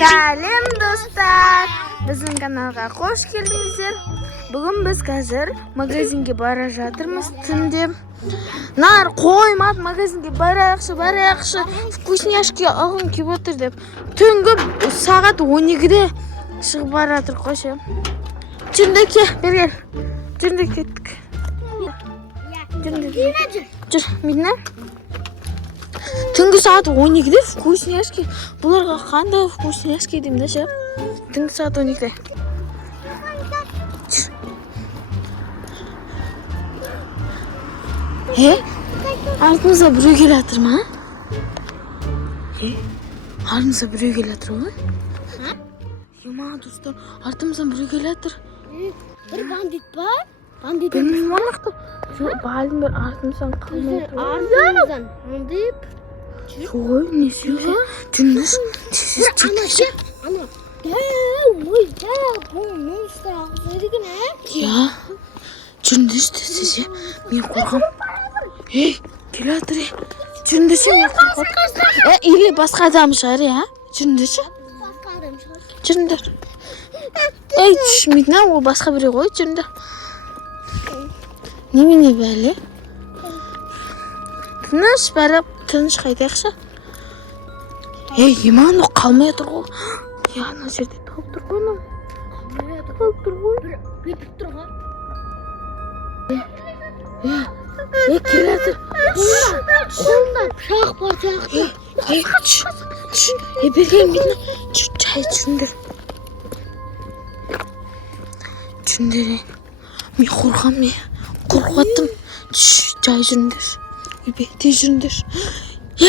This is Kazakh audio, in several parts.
Сәлем достар, біздің каналға қош келдіңіздер. Бүгін біз қазір магазинге бара жатырмыз түнде. Нар қоймады магазинге барайықшы, вкусняшки алғым келіп отыр деп. Түнгі сағат 12-де шығып бара жатыр қошы. Жүрдеке, бергел. Жүрде кеттік. Жүр, Медина. Түнгі сағат 12-де вкусняшки. Бұларға қандай вкусняшки деймін ше. Түнгі сағат 12-де. Артымызда біреу келе жатыр ма? Артымызда біреу келе жатыр ғой? Ема достар, артымыздан біреу келе жатыр. Bir bandit var. Bandit. Білмеймін анақты. Балым бір артымыздан қалмай тұр. Ardımızdan. Bandit. Ой, не сүйге? Түндіз. Ana. Bu monster ağzıydı ne? Ya. Түндіз десе, мен қорқам. Келе жатыр. Түндіз мен қорқам. Или басқа адам шығар, я? Түндіз. Жүріңдер. Медина, ол басқа біреу ғой, жүріңдер. Немене бәле? Тыныш бәріп, тыныш қайтайықшы. Еман, ол қалмай тұр ғой. Ана жерде тоғып тұр ғой, тоғып тұр ғой. Кетіп тұр ғой. Келе жатыр. Қолында пышақ бар сияқты. Берген Медина. Жай жүріңдер. Жүріңдер. Мен қорқам, мен қорқаттым. Жай жүріңдер. Тез жүріңдер.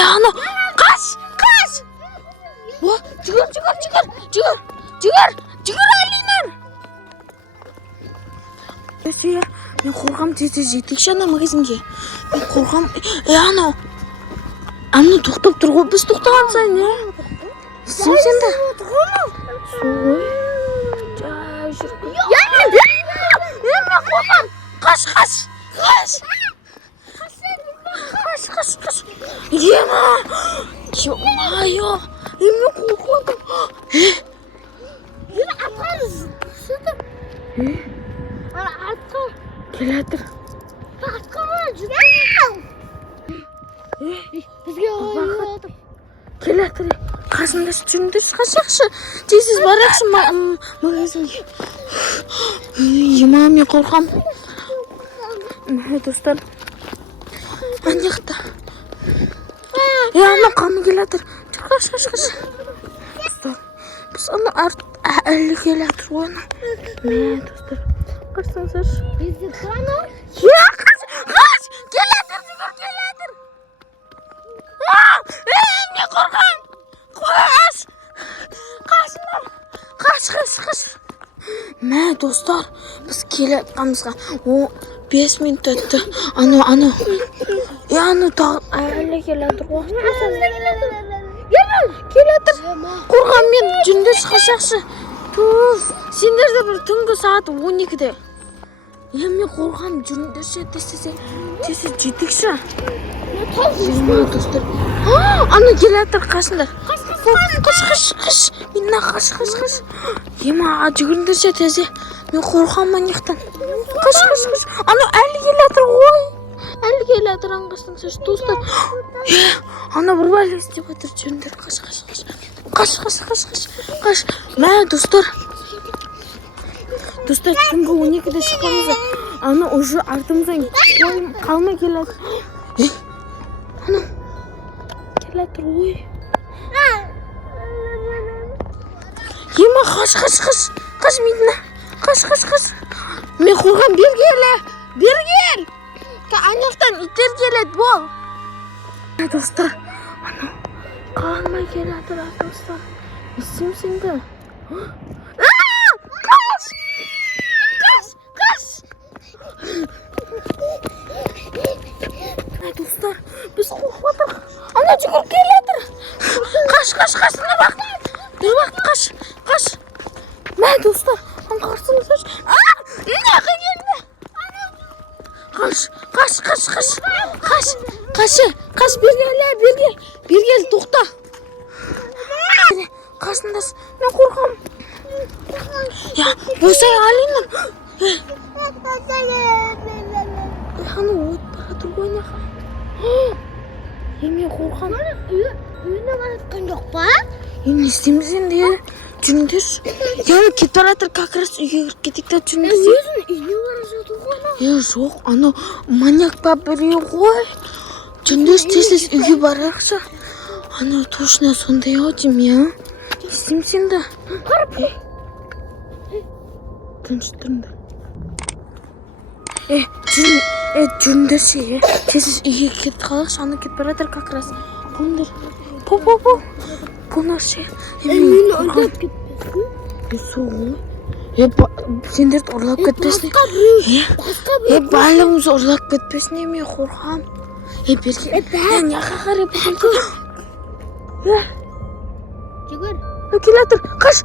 Ана, қаш! Жүгір, Алинар! Мен қорқам, тез жетекші ана магазинге. Мен қорқам. Ана тоқтап тұр ғой, біз тоқтаған сайын, я? Істейм сенді? Сой. Жай жүр. Мен қорқам. Қаш. Ема! Ема-йо! Мен қорқадым. Ana artka. Келе жатыр. Artka var. Жүрген. Бізге ойып. Келе жатыр. Қасында жүріңдер, қашақшы. Тез барақшы магазинге. Ема, мен қорқам. Достар. Анаяқта. Ана қамы келе жатыр. Қаш. Достар, біз ана әлі келе жатыр ғой ана. Достар, қарсаңыздар. Бізді тұраны. Қаш! Келе жатыр. Мен қорқам. Қаш. Достар, біз келе жатқанымызға 5 минут өтті. Ана әлі келе жатыр ғой. Келе жатыр. Қорқам мен, жүріңдер қашақшы. Сендер де бір түнгі сағат 12-де. Мен қорқам, жүріңдер тез жетекші. Достар. Ана келе жатыр, қашыңдар. Қаш. Мен қаш. Ема, жүгіріңдер тез. Мен қорқам анаяқтан. Қаш. Ана әлі келе жатыр ғой. Әлі келе жатыр аңғаштың сөз. Достар. Ана бір бәле істеп жатыр, жүріңдер. Қаш. Достар. Достар, түнгі 12-де шыққанымызда. Ана уже артымыздан қалмай келе жатыр. Ана келе жатыр ғой. Ема, қаш, Медина. Қаш. Мен қорғам, бергел. Анаяқтан иттер келеді, бол. Достар, ана қалмай келе жатыр артымыздан. Істейм сенді. Қаш. Достар, біз қорқып отырық. Ана жүгіріп келе жатыр. Қаш. Бір уақыт қаш. Достар, қарсыңыздар. Нақы келді. Қаш, бергел, тоқта. қоймасындар. Мен қорқам. Я, босай Алинұр. Аны от бара тұр ғой наға. Мен қорқам. Үйіне баратқан жоқ па? Не істейміз енді? Жүріңдер. Яны кетіп баратыр, как раз үйге кіріп кетейік та жүріңдер. Өзің үйіне бара жатыр ғой ана. Жоқ, анау маньяк па біреу ғой. Жүріңдер, тез үйге барайықшы. Анау точно сондай ау деймін, я. Не істейміз енді? Тұрыңдар. Жүріңдерші, тез үйге кетіп қалайықшы. Ана кетіп баратыр, как раз. Бұлыңдар. По. Бұлыңдаршы. Мені ұрлап кетпесін. Соғой. Сендерді ұрлап кетпесін. Басқа біреу. Балымыз ұрлап кетпесін, мен қорқам. Берге. Неға қарай бұлыңдар. Жүгір. Келатыр. Қаш.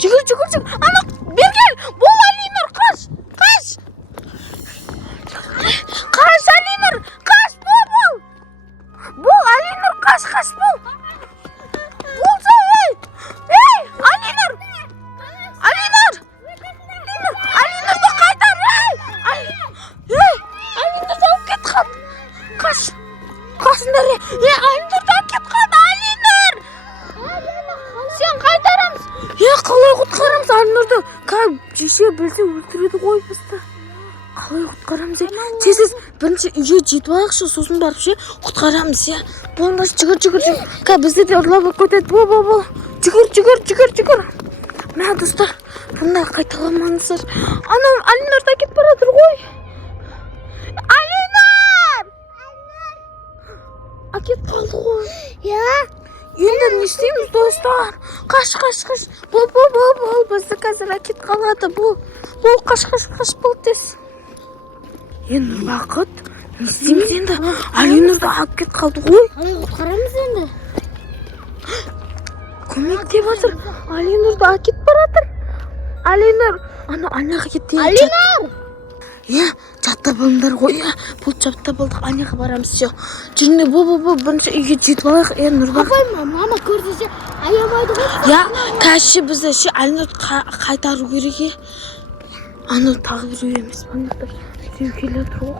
Жүгір. Ана, Бергел, бұл Алинұр, қаш. Қаш, Алинұр, қаш, бұл. Бұл Алинұр, қаш, бұл. Болса, Алинұр. Алинұрды қайтар, Алинұрды алып кет қап. Қаш. Қасындар, Алинұрды алып кет қап, Алинұр. Сен қайтарамыз. Қалай құтқарамыз Алинұрды? Жеше білсе өлтіреді ғой бізді. Қалай құтқарамыз? Тез бірінші үйге жетіп алайықшы, сосын барып құтқарамыз. Болмас, жүгір. Бізді де ұрлап кетеді. Бол. Жүгір. Мә, достар, бұндай қайталамаңыздар. Анау Алинұрды кетіп баратыр ғой. Алинұр! Әкет қалды ғой. Енді не істейміз, достар? Қаш. Бол. Бізді қазір әкет қалады. Бол, қаш, бол тез. Нұрбақыт, не істейміз енді? Алинұрды алып кет қалды ғой. Қалай құтқарамыз енді? Көмек деп жатыр. Алинұрды әкет баратыр. Алинұр, анаға кетті. Алинұр! Жатта болыңдар ғой. Бұл жатта болдық, анаға барамыз. Жүріңдер, бұл бірінші үйге жетіп алайық. Нұрбақыт. Апай, мама көрдіше аямайды ғой. Кәші бізді Алинұрды қайтару керек. Анау тағы біреу емес. Келеді ғой.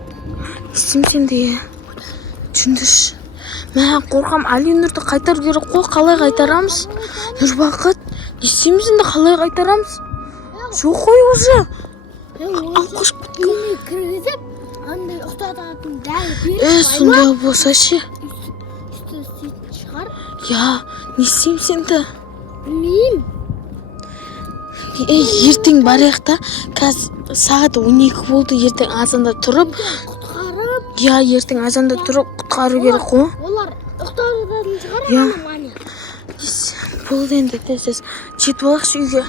Істейміз енді. Жүріңдерші. Мен қорқам, Алинұрды қайтару керек қой. Қалай қайтарамыз? Нұрбақыт, не істейміз енді, қалай қайтарамыз? Жоқ қой өзі. Қош біткен. Үйіне кіргізіп, андай ұстататын дәлі беріп Сондай болса ше. Үсті шығар. Не істейміз енді? Білмеймін. Ертең барайық та. Қазір сағат 12 болды. Ертең азанда тұрып. Құтқарып. Ертең азанда тұрып құтқару керек қой. Олар ұстататын шығар. Болды енді тез. Жетіп алайықшы үйге.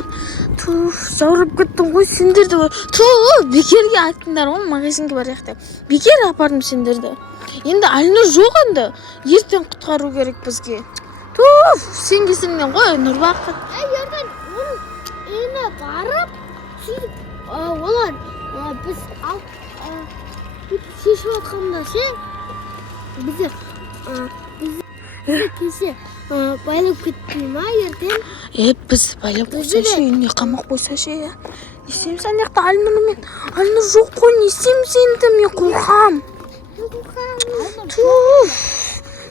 Заурып кеттің ғой сендерді. Бекерге айттыңдар ғой, магазинге барайық деп. Бекер апардым сендерді. Енді Алинұр жоқ енді. Ертең құтқару керек бізге. Сен кесіңнен ғой, Нұрбақыт. Ертең оның үйіне барып, сөйтіп олар біз шешіп отқанда бізді кесе байлап кетпей ма ертең? Біз байлап қойсашы, үйіне қамақ қойсашы. Не істейміз аяқта Алинұр жоқ қой, не істейміз енді, мен қорқам.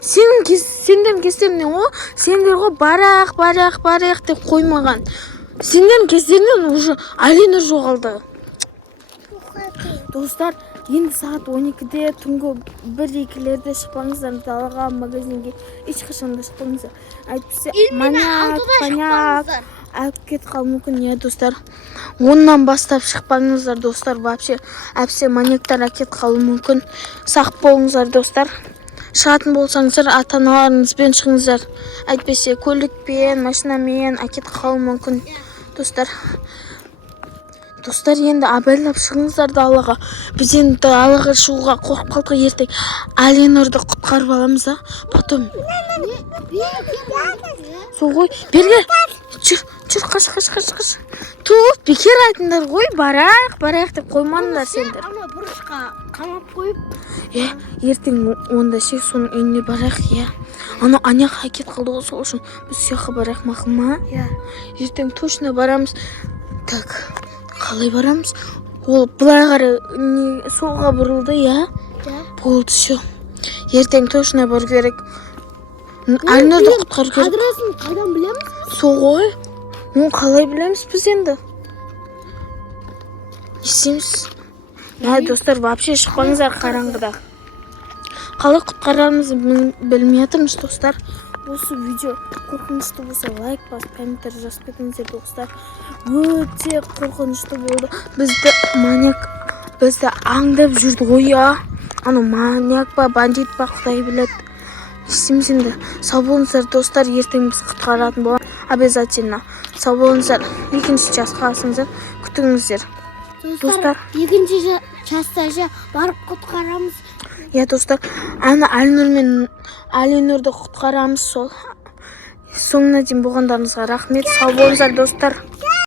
Сендердің кездерінен ғой, сендер ғой барайық деп қоймаған. Сендердің кездерінен уже Алинұр жоғалды. Достар, енді сағат 12-де түнгі 1-2-лерде шықпаңыздар, далаға, магазинге ешқашанда шықпаңыздар. Әйтпесе маньяк алып кетіп қалуы мүмкін. Достар, 10-нан бастап шықпаңыздар, достар. Әпсе маньяктар әкет қалуы мүмкін. Сақ болыңыздар, достар. Шығатын болсаңыздар, ата-аналарыңызбен шығыңыздар. Әйтпесе көлікпен, машинамен әкет қалуы мүмкін, достар. Достар, енді абайлап шығыңыздар далаға. Біз енді далаға шығуға қорқып қалдық. Ертең Алинұрды құтқарып аламыз да. Потом. Соғой, Бергел. Жүр, қаш. Бекер айтыңдар ғой, барайық деп қоймаңдар сендер. Ана бұрышқа қамап қойып. Ертең онда соның үйіне барайық. Ана аняқ хакет қылды ғой, сол үшін біз сияққа барайық мақұл ма? Иә. Ертең точно барамыз. Так, қалай барамыз? Ол былай қарай солға бұрылды, иә? Иә. Болды, все. Ертең точно бару керек. Айнұрды құтқару керек. Адресын қайдан білеміз? Сол ғой. Оны қалай білеміз біз енді? Не істейміз? Достар, вообще шықпаңыздар қараңғыда. Қалай құтқарарымызды білмей жатырмыз, достар. Осы видео қорқынышты болса, лайк басып, комментарий жазып кетіңіздер, достар. Өте қорқынышты болды. Бізді аңдап жүрді ғой, я. Ана маньяк па, бандит па, Құдай біледі. Істейміз енді. Сау болыңыздар, достар. Ертең біз құтқаратын боламыз. Обязательно. Сау болыңыздар. Екінші час қаласыңыздар. Күтіңіздер. Достар. Екінші часта барып құтқарамыз. Я, достар, ана Әлинұр мен Әлинұрды құтқарамыз сол. Соңына дейін болғандарыңызға рахмет. Сау болыңыздар, достар.